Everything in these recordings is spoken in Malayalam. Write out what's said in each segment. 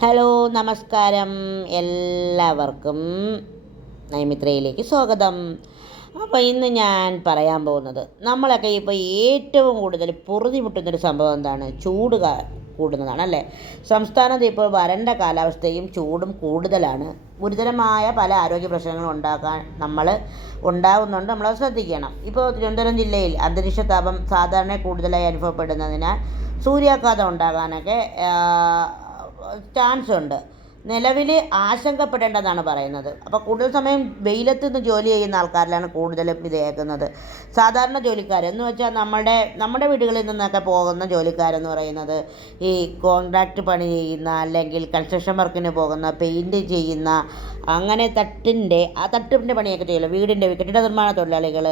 ഹലോ നമസ്കാരം എല്ലാവർക്കും നൈമിത്രയിലേക്ക് സ്വാഗതം. അപ്പോൾ ഇന്ന് ഞാൻ പറയാൻ പോകുന്നത് നമ്മളൊക്കെ ഇപ്പോൾ ഏറ്റവും കൂടുതൽ പൊറുതിമുട്ടുന്നൊരു സംഭവം എന്താണ്? ചൂട് കൂടുന്നതാണ് അല്ലേ. സംസ്ഥാനത്ത് ഇപ്പോൾ വരണ്ട കാലാവസ്ഥയും ചൂടും കൂടുതലാണ്. ഗുരുതരമായ പല ആരോഗ്യ പ്രശ്നങ്ങളും ഉണ്ടാകുന്നുണ്ട്. നമ്മൾ ശ്രദ്ധിക്കണം. ഇപ്പോൾ തിരുവനന്തപുരം ജില്ലയിൽ അന്തരീക്ഷ താപം സാധാരണ കൂടുതലായി അനുഭവപ്പെടുന്നതിനാൽ സൂര്യാഘാതം ഉണ്ടാകാനൊക്കെ ചാൻസ് ഉണ്ട്. നിലവിൽ ആശങ്കപ്പെടേണ്ടതാണ് പറയുന്നത്. അപ്പോൾ കൂടുതൽ സമയം വെയിലത്ത് നിന്ന് ജോലി ചെയ്യുന്ന ആൾക്കാരിലാണ് കൂടുതലും ഇത് ഏൽക്കുന്നത്. സാധാരണ ജോലിക്കാർ എന്ന് വെച്ചാൽ നമ്മുടെ വീടുകളിൽ നിന്നൊക്കെ പോകുന്ന ജോലിക്കാരെന്ന് പറയുന്നത് ഈ കോൺട്രാക്റ്റ് പണി ചെയ്യുന്ന, അല്ലെങ്കിൽ കൺസ്ട്രക്ഷൻ വർക്കിന് പോകുന്ന, പെയിൻറ്റ് ചെയ്യുന്ന, അങ്ങനെ തട്ടിൻ്റെ പണിയൊക്കെ ചെയ്യുമല്ലോ, വീടിൻ്റെ കെട്ടിട നിർമ്മാണ തൊഴിലാളികൾ,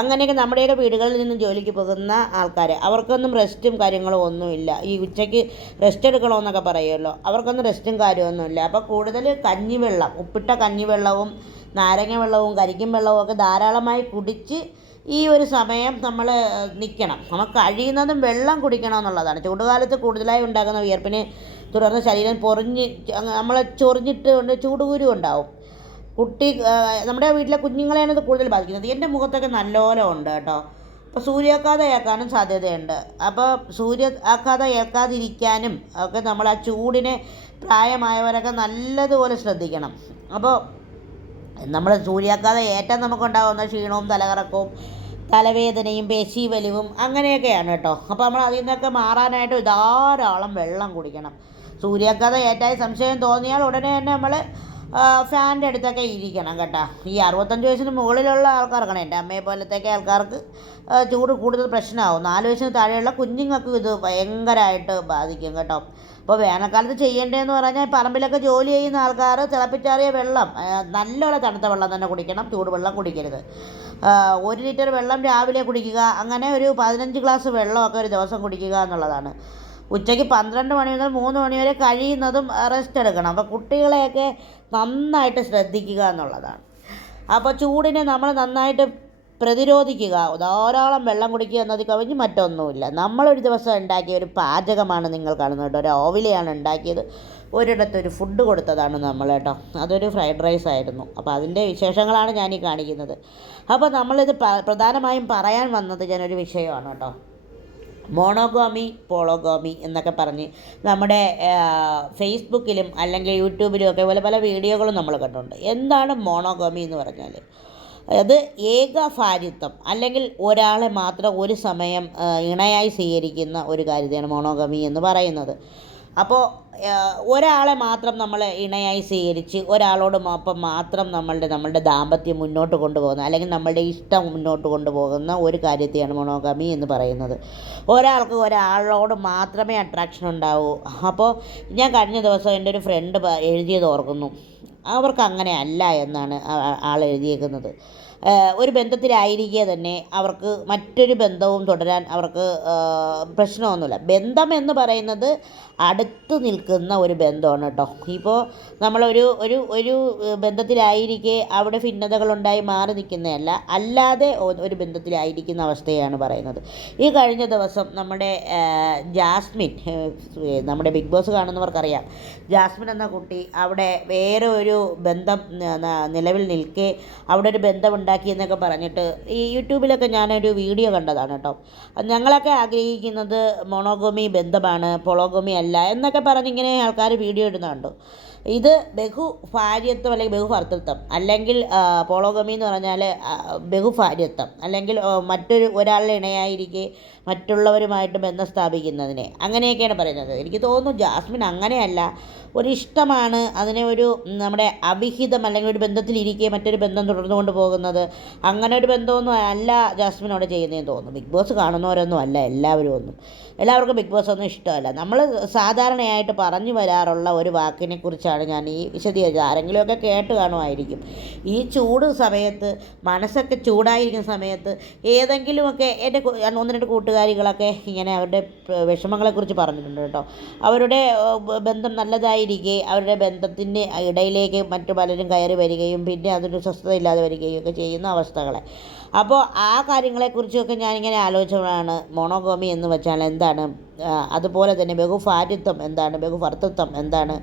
അങ്ങനെയൊക്കെ നമ്മുടെയൊക്കെ വീടുകളിൽ നിന്ന് ജോലിക്ക് പോകുന്ന ആൾക്കാർ, അവർക്കൊന്നും റെസ്റ്റും കാര്യങ്ങളും ഒന്നുമില്ല. ഈ ഉച്ചയ്ക്ക് റെസ്റ്റ് എടുക്കണമെന്നൊക്കെ പറയുമല്ലോ, അവർക്കൊന്നും റെസ്റ്റും കാര്യമൊന്നുമില്ല. അപ്പോൾ കൂടുതൽ കഞ്ഞിവെള്ളം, ഉപ്പിട്ട കഞ്ഞിവെള്ളവും നാരങ്ങ വെള്ളവും കരിക്കും വെള്ളവും ഒക്കെ ധാരാളമായി കുടിച്ച് ഈ ഒരു സമയം നമ്മൾ നിൽക്കണം. നമുക്ക് കഴിയുന്നതും വെള്ളം കുടിക്കണമെന്നുള്ളതാണ്. ചൂടുകാലത്ത് കൂടുതലായി ഉണ്ടാകുന്ന വിയർപ്പിന് തുടർന്ന് ശരീരം നമ്മളെ ചൊറിഞ്ഞിട്ട് കൊണ്ട് ചൂടുകുരു ഉണ്ടാവും. നമ്മുടെ വീട്ടിലെ കുഞ്ഞുങ്ങളെയാണ് ഇത് കൂടുതൽ ബാധിക്കുന്നത്. എൻ്റെ മുഖത്തൊക്കെ നല്ലപോലെ ഉണ്ട് കേട്ടോ. അപ്പോൾ സൂര്യാഘാതം ഏൽക്കാനും സാധ്യതയുണ്ട്. അപ്പോൾ സൂര്യാഘാതം ഏൽക്കാതിരിക്കാനും ഒക്കെ നമ്മൾ ആ ചൂടിനെ പ്രായമായവരൊക്കെ നല്ലതുപോലെ ശ്രദ്ധിക്കണം. അപ്പോൾ നമ്മൾ സൂര്യാഘാതം ഏറ്റാൽ നമുക്കുണ്ടാകുന്ന ക്ഷീണവും തലകറക്കവും തലവേദനയും പേശി വലിവും അങ്ങനെയൊക്കെയാണ് കേട്ടോ. അപ്പോൾ നമ്മൾ അതിൽ നിന്നൊക്കെ മാറാനായിട്ട് ധാരാളം വെള്ളം കുടിക്കണം. സൂര്യാഘാതം ഏറ്റായി സംശയം തോന്നിയാൽ ഉടനെ തന്നെ നമ്മൾ ഫാനിൻ്റെ അടുത്തൊക്കെ ഇരിക്കണം കേട്ടോ. ഈ 65 വയസ്സിന് മുകളിലുള്ള ആൾക്കാർക്കാണ്, എൻ്റെ അമ്മയെ പോലത്തെയൊക്കെ ആൾക്കാർക്ക് ചൂട് കൂടുതൽ പ്രശ്നമാവും. 4 വയസ്സിന് താഴെയുള്ള കുഞ്ഞുങ്ങൾക്കും ഇത് ഭയങ്കരമായിട്ട് ബാധിക്കും കേട്ടോ. അപ്പോൾ വേനൽക്കാലത്ത് ചെയ്യേണ്ടതെന്ന് പറഞ്ഞാൽ പറമ്പിലൊക്കെ ജോലി ചെയ്യുന്ന ആൾക്കാർ തിളപ്പിച്ചാറിയ വെള്ളം, നല്ലോണം തണുത്ത വെള്ളം തന്നെ കുടിക്കണം, ചൂടുവെള്ളം കുടിക്കരുത്. 1 ലിറ്റർ വെള്ളം രാവിലെ കുടിക്കുക, അങ്ങനെ ഒരു 15 ഗ്ലാസ് വെള്ളമൊക്കെ ഒരു ദിവസം കുടിക്കുക എന്നുള്ളതാണ്. ഉച്ചയ്ക്ക് 12 മണി മുതൽ 3 മണി വരെ കഴിയുന്നതും റെസ്റ്റ് എടുക്കണം. അപ്പോൾ കുട്ടികളെയൊക്കെ നന്നായിട്ട് ശ്രദ്ധിക്കുക എന്നുള്ളതാണ്. അപ്പോൾ ചൂടിനെ നമ്മൾ നന്നായിട്ട് പ്രതിരോധിക്കുക, ധാരാളം വെള്ളം കുടിക്കുക എന്നതിൽ കവിഞ്ഞ് മറ്റൊന്നുമില്ല. നമ്മളൊരു ദിവസം ഉണ്ടാക്കിയ ഒരു പാചകമാണ് നിങ്ങൾ കാണുന്നത് കേട്ടോ. ഒരു ഓവിലെയാണ് ഉണ്ടാക്കിയത്. ഒരിടത്തൊരു ഫുഡ് കൊടുത്തതാണ് നമ്മൾ കേട്ടോ. അതൊരു ഫ്രൈഡ് റൈസ് ആയിരുന്നു. അപ്പോൾ അതിൻ്റെ വിശേഷങ്ങളാണ് ഞാനീ കാണിക്കുന്നത്. അപ്പോൾ നമ്മളിത് പ്രധാനമായും പറയാൻ വന്നത് ഞാനൊരു വിഷയമാണ് കേട്ടോ. മോണോഗാമി, പോളോഗാമി എന്നൊക്കെ പറഞ്ഞ് നമ്മുടെ ഫേസ്ബുക്കിലും അല്ലെങ്കിൽ യൂട്യൂബിലും ഒക്കെ പല വീഡിയോകളും നമ്മൾ കണ്ടിട്ടുണ്ട്. എന്താണ് മോണോഗാമി എന്ന് പറഞ്ഞാൽ? അത് ഏകഭാര്യത്വം, അല്ലെങ്കിൽ ഒരാളെ മാത്രം ഒരു സമയം ഇണയായി സ്വീകരിക്കുന്ന ഒരു കാര്യത്തെയാണ് മോണോഗാമി എന്ന് പറയുന്നത്. അപ്പോൾ ഒരാളെ മാത്രം നമ്മൾ ഇണയായി സ്വീകരിച്ച് ഒരാളോടൊപ്പം മാത്രം നമ്മളുടെ ദാമ്പത്യം മുന്നോട്ട് കൊണ്ടുപോകുന്ന, അല്ലെങ്കിൽ നമ്മളുടെ ഇഷ്ടം മുന്നോട്ട് കൊണ്ടുപോകുന്ന ഒരു കാര്യത്തെയാണ് മോണോഗാമി എന്ന് പറയുന്നത്. ഒരാൾക്ക് ഒരാളോട് മാത്രമേ അട്രാക്ഷൻ ഉണ്ടാവൂ. അപ്പോൾ ഞാൻ കഴിഞ്ഞ ദിവസം എൻ്റെ ഒരു ഫ്രണ്ട് എഴുതിയത് ഓർക്കുന്നു. അവർക്ക് അങ്ങനെ അല്ല എന്നാണ് ആൾ എഴുതിയേക്കുന്നത്. ഒരു ബന്ധത്തിലായിരിക്കെ തന്നെ അവർക്ക് മറ്റൊരു ബന്ധവും തുടരാൻ അവർക്ക് പ്രശ്നമൊന്നുമില്ല. ബന്ധം എന്ന് പറയുന്നത് അടുത്ത് നിൽക്കുന്ന ഒരു ബന്ധമാണ് കേട്ടോ. ഇപ്പോൾ നമ്മളൊരു ഒരു ഒരു ബന്ധത്തിലായിരിക്കെ അവിടെ ഭിന്നതകളുണ്ടായി മാറി നിൽക്കുന്നതല്ല, അല്ലാതെ ഒരു ബന്ധത്തിലായിരിക്കുന്ന അവസ്ഥയാണ് പറയുന്നത്. ഈ കഴിഞ്ഞ ദിവസം നമ്മുടെ ജാസ്മിൻ, നമ്മുടെ ബിഗ് ബോസ് കാണുന്നവർക്കറിയാം, ജാസ്മിൻ എന്ന കുട്ടി അവിടെ വേറെ ഒരു ബന്ധം നിലവിൽ നിൽക്കെ അവിടെ ഒരു ബന്ധം ഉണ്ടാക്കിയെന്നൊക്കെ പറഞ്ഞിട്ട് ഈ യൂട്യൂബിലൊക്കെ ഞാനൊരു വീഡിയോ കണ്ടതാണ് കേട്ടോ. ഞങ്ങളൊക്കെ ആഗ്രഹിക്കുന്നത് മോണോഗമി ബന്ധമാണ്, പോളോഗമി അല്ല എന്നൊക്കെ പറഞ്ഞിങ്ങനെ ആൾക്കാർ വീഡിയോ ഇടുന്നുണ്ട്. ഇത് ബഹുഭാര്യത്വം അല്ലെങ്കിൽ ബഹുഭർത്തൃത്വം, അല്ലെങ്കിൽ പോളോഗമി എന്ന് പറഞ്ഞാൽ ബഹുഭാര്യത്വം, അല്ലെങ്കിൽ ഒരാളുടെ ഇണയായിരിക്കെ മറ്റുള്ളവരുമായിട്ട് ബന്ധം സ്ഥാപിക്കുന്നതിനെ അങ്ങനെയൊക്കെയാണ് പറയുന്നത്. എനിക്ക് തോന്നുന്നു ജാസ്മിൻ അങ്ങനെയല്ല, ഒരിഷ്ടമാണ് അതിനെ നമ്മുടെ അവിഹിതം, അല്ലെങ്കിൽ ഒരു ബന്ധത്തിലിരിക്കെ മറ്റൊരു ബന്ധം തുടർന്നു കൊണ്ട് പോകുന്നത്, അങ്ങനെ ഒരു ബന്ധമൊന്നും അല്ല ജാസ്മിനോട് ചെയ്യുന്നതെന്ന് തോന്നുന്നു. ബിഗ് ബോസ് കാണുന്നവരൊന്നും അല്ല എല്ലാവർക്കും ബിഗ് ബോസ് ഒന്നും ഇഷ്ടമല്ല. നമ്മൾ സാധാരണയായിട്ട് പറഞ്ഞു വരാറുള്ള ഒരു വാക്കിനെ കുറിച്ചാണ് ഞാൻ ഈ വിശദീകരിച്ചത്. ആരെങ്കിലുമൊക്കെ കേട്ട് കാണുമായിരിക്കും. ഈ ചൂട് സമയത്ത്, മനസ്സൊക്കെ ചൂടായിരിക്കുന്ന സമയത്ത് ഏതെങ്കിലുമൊക്കെ എൻ്റെ 1-2 കൂട്ടുകാരികളൊക്കെ ഇങ്ങനെ അവരുടെ വിഷമങ്ങളെക്കുറിച്ച് പറഞ്ഞിട്ടുണ്ട് കേട്ടോ. അവരുടെ ബന്ധം നല്ലതായിരിക്കെ അവരുടെ ബന്ധത്തിൻ്റെ ഇടയിലേക്ക് മറ്റു പലരും കയറി വരികയും പിന്നെ അതൊരു സ്വസ്ഥതയില്ലാതെ വരികയും ഒക്കെ ചെയ്യുന്ന അവസ്ഥകളെ. അപ്പോൾ ആ കാര്യങ്ങളെക്കുറിച്ചൊക്കെ ഞാനിങ്ങനെ ആലോചിച്ചപ്പോഴാണ് മോണോഗാമി എന്ന് വെച്ചാൽ എന്താണ്, അതുപോലെ തന്നെ ബഹുഭാര്യത്വം എന്താണ്, ബഹുഭർത്തൃത്വം എന്താണ്,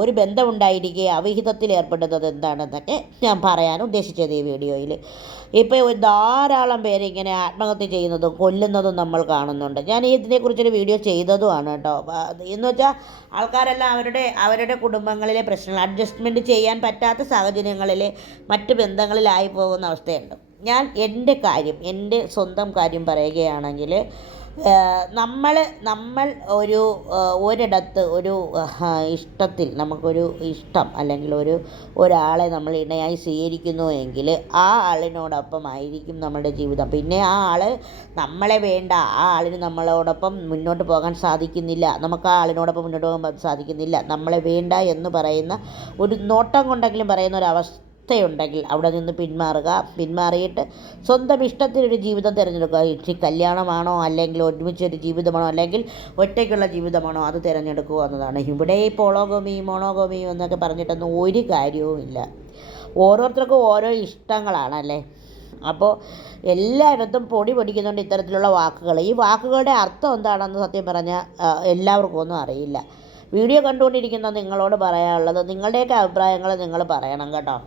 ഒരു ബന്ധമുണ്ടായിരിക്കെ അവിഹിതത്തിൽ ഏർപ്പെടുന്നത് എന്താണെന്നൊക്കെ ഞാൻ പറയാൻ ഉദ്ദേശിച്ചത് ഈ വീഡിയോയിൽ. ഇപ്പോൾ ധാരാളം പേര് ഇങ്ങനെ ആത്മഹത്യ ചെയ്യുന്നതും കൊല്ലുന്നതും നമ്മൾ കാണുന്നുണ്ട്. ഞാൻ ഇതിനെക്കുറിച്ചൊരു വീഡിയോ ചെയ്തതുമാണ് കേട്ടോ. എന്ന് വെച്ചാൽ ആൾക്കാരെല്ലാം അവരുടെ കുടുംബങ്ങളിലെ പ്രശ്നങ്ങൾ അഡ്ജസ്റ്റ്മെൻറ്റ് ചെയ്യാൻ പറ്റാത്ത സാഹചര്യങ്ങളിൽ മറ്റ് ബന്ധങ്ങളിലായി പോകുന്ന അവസ്ഥയുണ്ട്. ഞാൻ എൻ്റെ സ്വന്തം കാര്യം പറയുകയാണെങ്കിൽ, നമ്മൾ ഒരിടത്ത് ഒരു ഇഷ്ടത്തിൽ നമുക്കൊരു ഇഷ്ടം അല്ലെങ്കിൽ ഒരാളെ നമ്മൾ ഇണയായി സ്വീകരിക്കുന്നു എങ്കിൽ ആ ആളിനോടൊപ്പമായിരിക്കും നമ്മുടെ ജീവിതം. പിന്നെ ആ ആൾ നമ്മളെ വേണ്ട, ആ ആളിന് നമ്മളോടൊപ്പം മുന്നോട്ട് പോകാൻ സാധിക്കുന്നില്ല, നമുക്ക് ആ ആളിനോടൊപ്പം മുന്നോട്ട് പോകാൻ സാധിക്കുന്നില്ല, നമ്മളെ വേണ്ട എന്ന് പറയുന്ന ഒരു നോട്ടം കൊണ്ടെങ്കിലും പറയുന്ന ഒരു അവസ്ഥയുണ്ടെങ്കിൽ അവിടെ നിന്ന് പിന്മാറിയിട്ട് സ്വന്തം ഇഷ്ടത്തിനൊരു ജീവിതം തിരഞ്ഞെടുക്കുക. കല്യാണമാണോ അല്ലെങ്കിൽ ഒരുമിച്ചൊരു ജീവിതമാണോ അല്ലെങ്കിൽ ഒറ്റയ്ക്കുള്ള ജീവിതമാണോ അത് തിരഞ്ഞെടുക്കുക എന്നതാണ്. ഇവിടെ ഈ മോണോഗാമി എന്നൊക്കെ പറഞ്ഞിട്ടൊന്നും ഒരു കാര്യവുമില്ല. ഓരോരുത്തർക്കും ഓരോ ഇഷ്ടങ്ങളാണല്ലേ. അപ്പോൾ എല്ലായിടത്തും പൊടി പൊടിക്കുന്നുണ്ട് ഇത്തരത്തിലുള്ള വാക്കുകൾ. ഈ വാക്കുകളുടെ അർത്ഥം എന്താണെന്ന് സത്യം പറഞ്ഞാൽ എല്ലാവർക്കും ഒന്നും അറിയില്ല. വീഡിയോ കണ്ടുകൊണ്ടിരിക്കുന്ന നിങ്ങളോട് പറയാനുള്ളത്, നിങ്ങളുടെയൊക്കെ അഭിപ്രായങ്ങൾ നിങ്ങൾ പറയണം കേട്ടോ.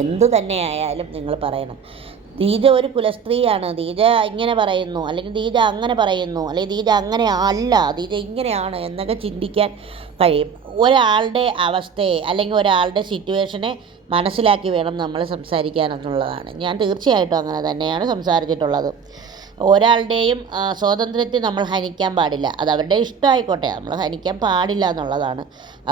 എന്തു തന്നെയായാലും നിങ്ങൾ പറയണം. ദീജ ഒരു കുലസ്ത്രീയാണ്, ദീജ ഇങ്ങനെ പറയുന്നു, അല്ലെങ്കിൽ ദീജ അങ്ങനെ പറയുന്നു, അല്ലെങ്കിൽ ദീജ അങ്ങനെ അല്ല, ദീജ ഇങ്ങനെയാണ് എന്നൊക്കെ ചിന്തിക്കാൻ കഴിയും. ഒരാളുടെ അവസ്ഥയെ അല്ലെങ്കിൽ ഒരാളുടെ സിറ്റുവേഷനെ മനസ്സിലാക്കി വേണം നമ്മൾ സംസാരിക്കാനെന്നുള്ളതാണ്. ഞാൻ തീർച്ചയായിട്ടും അങ്ങനെ തന്നെയാണ് സംസാരിച്ചിട്ടുള്ളത്. ഒരാളുടെയും സ്വാതന്ത്ര്യത്തെ നമ്മൾ ഹനിക്കാൻ പാടില്ല. അത് അവരുടെ ഇഷ്ടമായിക്കോട്ടെ, നമ്മൾ ഹനിക്കാൻ പാടില്ല എന്നുള്ളതാണ്.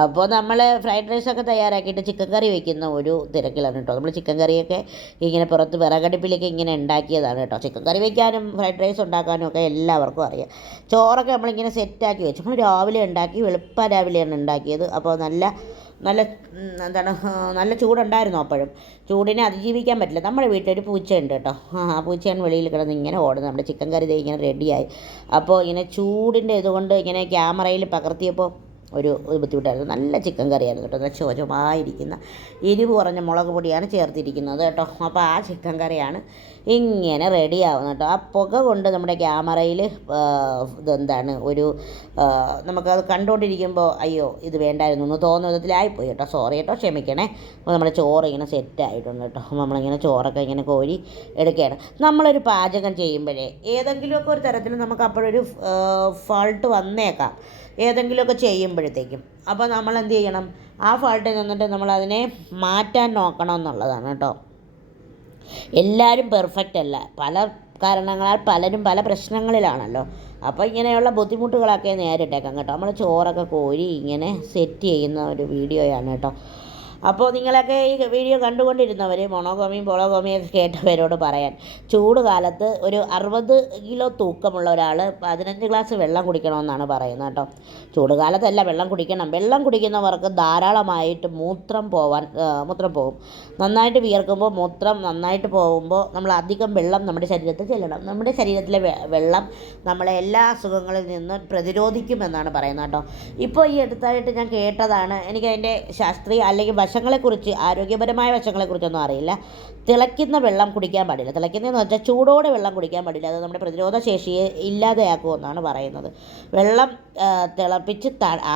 അപ്പോൾ നമ്മൾ ഫ്രൈഡ് റൈസൊക്കെ തയ്യാറാക്കിയിട്ട് ചിക്കൻ കറി വയ്ക്കുന്ന ഒരു തിരക്കിലാണ് കേട്ടോ. നമ്മൾ ചിക്കൻ കറിയൊക്കെ ഇങ്ങനെ പുറത്ത് വിറകടുപ്പിലേക്ക് ഇങ്ങനെ ഉണ്ടാക്കിയതാണ് കേട്ടോ. ചിക്കൻ കറി വയ്ക്കാനും ഫ്രൈഡ് റൈസ് ഉണ്ടാക്കാനും ഒക്കെ എല്ലാവർക്കും അറിയാം. ചോറൊക്കെ നമ്മളിങ്ങനെ സെറ്റാക്കി വെച്ചു. നമ്മൾ രാവിലെ ഉണ്ടാക്കി, രാവിലെയാണ് ഉണ്ടാക്കിയത്. അപ്പോൾ നല്ല ചൂടുണ്ടായിരുന്നു. അപ്പോഴും ചൂടിനെ അതിജീവിക്കാൻ പറ്റില്ല. നമ്മുടെ വീട്ടിലൊരു പൂച്ചയുണ്ട് കേട്ടോ. ആ പൂച്ചയാണ് വെളിയിൽ കിടന്ന് ഇങ്ങനെ ഓടുന്നത്. നമ്മുടെ ചിക്കൻ കറി ഇങ്ങനെ റെഡിയായി. അപ്പോൾ ഇങ്ങനെ ചൂടിൻ്റെ ഇതുകൊണ്ട് ഇങ്ങനെ ക്യാമറയിൽ പകർത്തിയപ്പോൾ ഒരു ബുദ്ധിമുട്ടായിരുന്നു. നല്ല ചിക്കൻ കറിയായിരുന്നു കേട്ടോ. നല്ല ചോചമായിരിക്കുന്ന എരിവ് കുറഞ്ഞ മുളക് പൊടിയാണ് ചേർത്തിരിക്കുന്നത് കേട്ടോ. അപ്പോൾ ആ ചിക്കൻ കറിയാണ് ഇങ്ങനെ റെഡിയാവുന്നത് കേട്ടോ. ആ പുക കൊണ്ട് നമ്മുടെ ക്യാമറയിൽ നമുക്കത് കണ്ടുകൊണ്ടിരിക്കുമ്പോൾ അയ്യോ ഇത് വേണ്ടായിരുന്നു എന്ന് തോന്നുന്ന വിധത്തിലായിപ്പോയി കേട്ടോ. സോറി കേട്ടോ, ക്ഷമിക്കണേ. അപ്പോൾ നമ്മുടെ ചോറ് ഇങ്ങനെ സെറ്റായിട്ടുണ്ട് കേട്ടോ. നമ്മളിങ്ങനെ ചോറൊക്കെ ഇങ്ങനെ കോരി എടുക്കുകയാണ്. നമ്മളൊരു പാചകം ചെയ്യുമ്പോഴേ ഏതെങ്കിലുമൊക്കെ ഒരു തരത്തിൽ നമുക്ക് അപ്പോഴൊരു ഫാൾട്ട് വന്നേക്കാം ഏതെങ്കിലുമൊക്കെ ചെയ്യുമ്പോഴത്തേക്കും. അപ്പോൾ നമ്മൾ എന്ത് ചെയ്യണം, ആ ഫാൾട്ടിൽ നിന്നിട്ട് നമ്മളതിനെ മാറ്റാൻ നോക്കണം എന്നുള്ളതാണ് കേട്ടോ. എല്ലാവരും പെർഫെക്റ്റ് അല്ല. പല കാരണങ്ങളാൽ പലരും പല പ്രശ്നങ്ങളിലാണല്ലോ. അപ്പോൾ ഇങ്ങനെയുള്ള ബുദ്ധിമുട്ടുകളൊക്കെ നേരിട്ടേക്കാം കേട്ടോ. നമ്മൾ ചോറൊക്കെ കോരി ഇങ്ങനെ സെറ്റ് ചെയ്യുന്ന ഒരു വീഡിയോയാണ് കേട്ടോ. അപ്പോൾ നിങ്ങളൊക്കെ ഈ വീഡിയോ കണ്ടുകൊണ്ടിരുന്നവർ മോണോഗാമിയും പോളോഗാമിയൊക്കെ കേട്ടവരോട് പറയാൻ, ചൂട് കാലത്ത് ഒരു 60 കിലോ തൂക്കമുള്ള ഒരാൾ 15 ഗ്ലാസ് വെള്ളം കുടിക്കണമെന്നാണ് പറയുന്നത് കേട്ടോ. ചൂട് കാലത്തല്ല വെള്ളം കുടിക്കണം. വെള്ളം കുടിക്കുന്നവർക്ക് ധാരാളമായിട്ട് മൂത്രം പോകും. നന്നായിട്ട് വിയർക്കുമ്പോൾ മൂത്രം നന്നായിട്ട് പോകുമ്പോൾ നമ്മൾ അധികം വെള്ളം നമ്മുടെ ശരീരത്തിൽ ചെല്ലണം. നമ്മുടെ ശരീരത്തിലെ വെള്ളം നമ്മളെ എല്ലാ അസുഖങ്ങളിൽ നിന്നും പ്രതിരോധിക്കുമെന്നാണ് പറയുന്നത് കേട്ടോ. ഇപ്പോൾ ഈ അടുത്തായിട്ട് ഞാൻ കേട്ടതാണ്. എനിക്കതിൻ്റെ ശാസ്ത്രീയ അല്ലെങ്കിൽ വശങ്ങളെക്കുറിച്ച്, ആരോഗ്യപരമായ വശങ്ങളെക്കുറിച്ചൊന്നും അറിയില്ല. തിളയ്ക്കുന്ന വെള്ളം കുടിക്കാൻ പാടില്ല. തിളയ്ക്കുന്നതെന്ന് വെച്ചാൽ ചൂടോടെ വെള്ളം കുടിക്കാൻ പാടില്ല. അത് നമ്മുടെ പ്രതിരോധ ശേഷിയെ ഇല്ലാതെയാക്കുമെന്നാണ് പറയുന്നത്. വെള്ളം തിളപ്പിച്ച്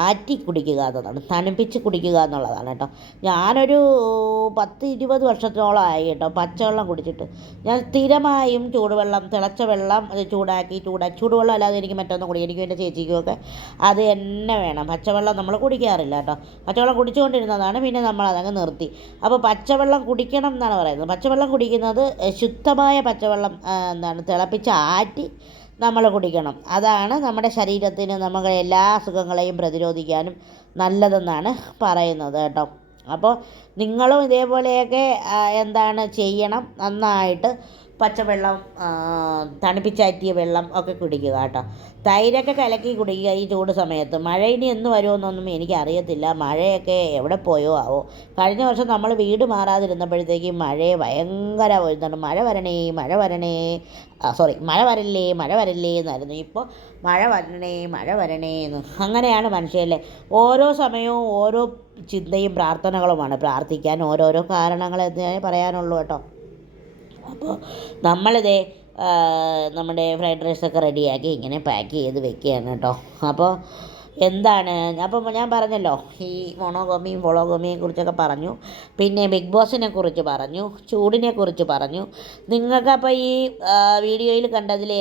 ആറ്റി കുടിക്കുക എന്നതാണ്, തണുപ്പിച്ച് കുടിക്കുക എന്നുള്ളതാണ് കേട്ടോ. ഞാനൊരു 10-20 വർഷത്തോളമായി കേട്ടോ പച്ചവെള്ളം കുടിച്ചിട്ട്. ഞാൻ സ്ഥിരമായും തിളച്ച വെള്ളം ചൂടാക്കി ചൂടുവെള്ളം അല്ലാതെ എനിക്ക് മറ്റൊന്നും കുടിക്കും. എനിക്കും എൻ്റെ ചേച്ചിക്കുമൊക്കെ അത് തന്നെ വേണം. പച്ചവെള്ളം നമ്മൾ കുടിക്കാറില്ല കേട്ടോ. പച്ചവെള്ളം കുടിച്ചുകൊണ്ടിരുന്നതാണ്, പിന്നെ നമ്മളതങ്ങ് നിർത്തി. അപ്പോൾ പച്ചവെള്ളം കുടിക്കണം എന്നാണ് പറയുന്നത്. പച്ചവെള്ളം കുടിക്കുന്നത് ശുദ്ധമായ പച്ചവെള്ളം തിളപ്പിച്ച് ആറ്റി നമ്മൾ കുടിക്കണം. അതാണ് നമ്മുടെ ശരീരത്തിന് നമ്മുടെ എല്ലാ അസുഖങ്ങളെയും പ്രതിരോധിക്കാനും നല്ലതെന്നാണ് പറയുന്നത് കേട്ടോ. അപ്പോൾ നിങ്ങളും ഇതേപോലെയൊക്കെ ചെയ്യണം. നന്നായിട്ട് പച്ചവെള്ളം, തണുപ്പിച്ചാറ്റിയ വെള്ളം ഒക്കെ കുടിക്കുക കേട്ടോ. തൈരൊക്കെ കലക്കി കുടിക്കുക ഈ ചൂട് സമയത്ത്. മഴ ഇനി എന്ന് വരുമെന്നൊന്നും എനിക്കറിയത്തില്ല. മഴയൊക്കെ എവിടെ പോയോ ആവോ. കഴിഞ്ഞ വർഷം നമ്മൾ വീട് മാറാതിരുന്നപ്പോഴത്തേക്കും ഭയങ്കര എന്താണ് മഴ വരല്ലേ എന്നായിരുന്നു. ഇപ്പോൾ മഴ വരണേ എന്ന്. അങ്ങനെയാണ് മനുഷ്യല്ലേ. ഓരോ സമയവും ഓരോ ചിന്തയും പ്രാർത്ഥനകളുമാണ്. പ്രാർത്ഥിക്കാൻ ഓരോരോ കാരണങ്ങൾ എന്നേ പറയാനുള്ളൂ കേട്ടോ. അപ്പോൾ നമ്മളിതേ നമ്മുടെ ഫ്രൈഡ് റൈസൊക്കെ റെഡിയാക്കി ഇങ്ങനെ പാക്ക് ചെയ്ത് വെക്കുകയാണ് കേട്ടോ. അപ്പോൾ എന്താണ് അപ്പം ഞാൻ പറഞ്ഞല്ലോ, ഈ മൊണോഗമിയും ഫോളോഗമിയെ കുറിച്ചൊക്കെ പറഞ്ഞു, പിന്നെ ബിഗ് ബോസിനെ കുറിച്ച് പറഞ്ഞു, ചൂടിനെ കുറിച്ച് പറഞ്ഞു. നിങ്ങൾക്കപ്പോൾ ഈ വീഡിയോയിൽ കണ്ടതിൽ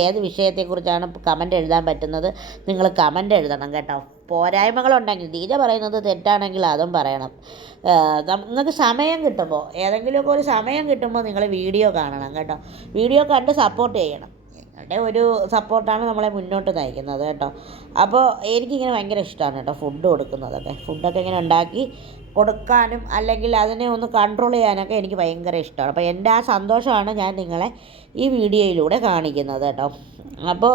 ഏത് വിഷയത്തെക്കുറിച്ചാണ് കമൻ്റ് എഴുതാൻ പറ്റുന്നത്? നിങ്ങൾ കമൻ്റ് എഴുതണം കേട്ടോ. പോരായ്മകളുണ്ടെങ്കിൽ ദീജ പറയുന്നത് തെറ്റാണെങ്കിൽ അതും പറയണം. നിങ്ങൾക്ക് സമയം കിട്ടുമ്പോൾ, ഏതെങ്കിലുമൊക്കെ ഒരു സമയം കിട്ടുമ്പോൾ നിങ്ങൾ വീഡിയോ കാണണം കേട്ടോ. വീഡിയോ കണ്ട് സപ്പോർട്ട് ചെയ്യണം. നിങ്ങളുടെ ഒരു സപ്പോർട്ടാണ് നമ്മളെ മുന്നോട്ട് നയിക്കുന്നത് കേട്ടോ. അപ്പോൾ എനിക്കിങ്ങനെ ഭയങ്കര ഇഷ്ടമാണ് കേട്ടോ ഫുഡ് കൊടുക്കുന്നതൊക്കെ. ഫുഡൊക്കെ ഇങ്ങനെ ഉണ്ടാക്കി കൊടുക്കാനും അല്ലെങ്കിൽ അതിനെ ഒന്ന് കൺട്രോൾ ചെയ്യാനൊക്കെ എനിക്ക് ഭയങ്കര ഇഷ്ടമാണ്. അപ്പോൾ എൻ്റെ ആ സന്തോഷമാണ് ഞാൻ നിങ്ങളെ ഈ വീഡിയോയിലൂടെ കാണിക്കുന്നത് കേട്ടോ. അപ്പോൾ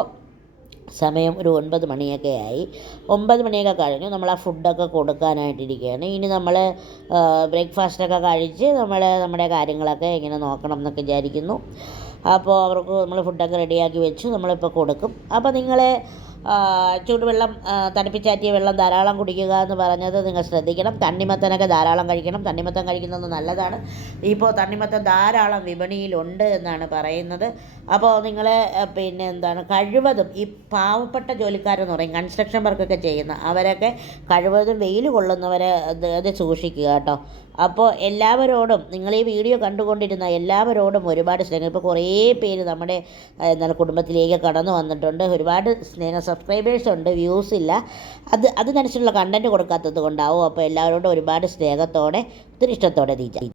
സമയം ഒരു 9 മണിയൊക്കെ ആയി. 9 മണിയൊക്കെ കഴിഞ്ഞു. നമ്മൾ ആ ഫുഡൊക്കെ കൊടുക്കാനായിട്ടിരിക്കുകയാണ്. ഇനി നമ്മൾ ബ്രേക്ക്ഫാസ്റ്റൊക്കെ കഴിച്ച് നമ്മുടെ കാര്യങ്ങളൊക്കെ ഇങ്ങനെ നോക്കണം എന്നൊക്കെ വിചാരിക്കുന്നു. അപ്പോൾ അവർക്ക് നമ്മൾ ഫുഡൊക്കെ റെഡിയാക്കി വെച്ചു. നമ്മളിപ്പോൾ കൊടുക്കും. അപ്പോൾ നിങ്ങൾ ചൂടുവെള്ളം, തണുപ്പിച്ചാറ്റിയ വെള്ളം ധാരാളം കുടിക്കുക എന്ന് പറഞ്ഞത് നിങ്ങൾ ശ്രദ്ധിക്കണം. തണ്ണിമത്തനൊക്കെ ധാരാളം കഴിക്കണം. തണ്ണിമത്തൻ കഴിക്കുന്നത് നല്ലതാണ്. ഇപ്പോൾ തണ്ണിമത്തൻ ധാരാളം വിപണിയിലുണ്ട് എന്നാണ് പറയുന്നത്. അപ്പോൾ നിങ്ങൾ കഴിവതും ഈ പാവപ്പെട്ട ജോലിക്കാരെന്ന് പറയും, കൺസ്ട്രക്ഷൻ വർക്കൊക്കെ ചെയ്യുന്ന അവരൊക്കെ കഴിവതും വെയിൽ കൊള്ളുന്നവരെ അത് സൂക്ഷിക്കുക കേട്ടോ. അപ്പോൾ എല്ലാവരോടും, നിങ്ങൾ ഈ വീഡിയോ കണ്ടുകൊണ്ടിരുന്ന എല്ലാവരോടും ഒരുപാട് സ്നേഹം. ഇപ്പോൾ കുറേ പേര് നമ്മുടെ കുടുംബത്തിലേക്ക് കടന്നു വന്നിട്ടുണ്ട്. ഒരുപാട് സബ്സ്ക്രൈബേഴ്സ് ഉണ്ട്, വ്യൂസ് ഇല്ല. അതിനനുസരിച്ചുള്ള കണ്ടൻറ്റ് കൊടുക്കാത്തത് കൊണ്ടാവും. അപ്പോൾ എല്ലാവരോടും ഒരുപാട് സ്നേഹത്തോടെ ഒത്തിരി ഇഷ്ടത്തോടെ ദീജ.